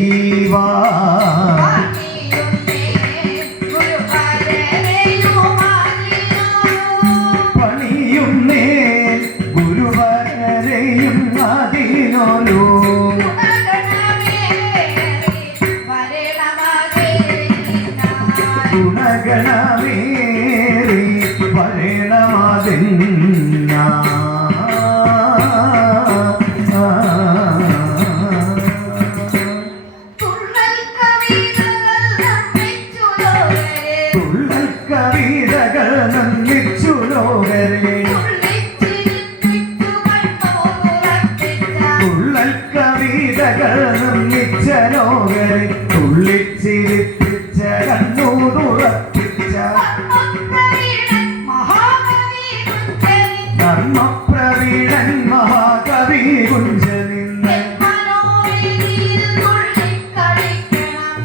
ചെയ്യുവാൻ പണിയുന്നേ ഗുരുവരരെയും അതിനോലോ ഗുണഗണമേറി വരണമതെന്ന കവിതകൾ നന്ദിച്ചു ലോകരെ തുള്ളൽ കവിതകൾ നന്ദിച്ച ലോകരെ തുള്ളിച്ചിരിപ്പിച്ച കണ്ണു തുറപ്പിച്ച ധർമ്മപ്രവീണൻ മഹാകവി കുഞ്ചനിന്ന്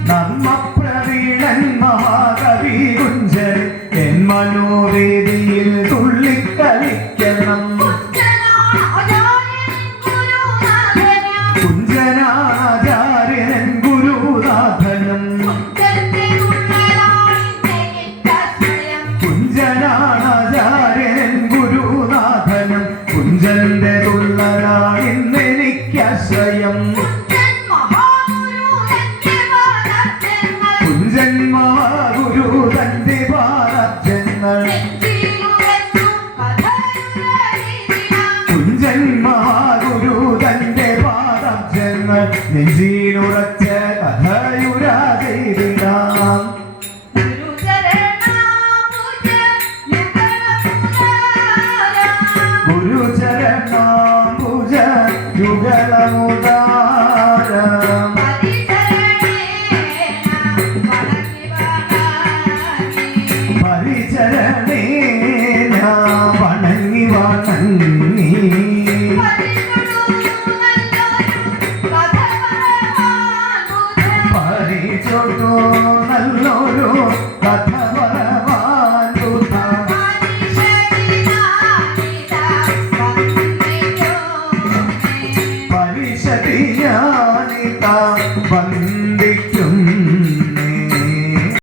ധർമ്മപ്രവീണൻ മഹാകവി കുഞ്ചൻ എൻ മനോവേദിയിൽ തുള്ളിക്കളിക്കണം കുഞ്ചനാചാര്യൻ ഗുരുനാഥനം കുഞ്ചനാചാര്യൻ ഗുരുനാഥനം കുഞ്ചന്റെ തുള്ളലാണെന്നെനിക്കശ്രയം കുഞ്ചൻ മഹാഗുരു തന്റെ പാദങ്ങൾ കുഞ്ചൻ മഹാഗുരു തന്റെ പാദങ്ങൾ നെഞ്ചിലുറച്ച കഥയുരാ ചെയ്തിടാം ഗുരുചരണാംബുജ യുഗളമുദാരം പരിചരണേന വണങ്ങി വണങ്ങി പരിചൊട്ടു നല്ലൊരു കഥ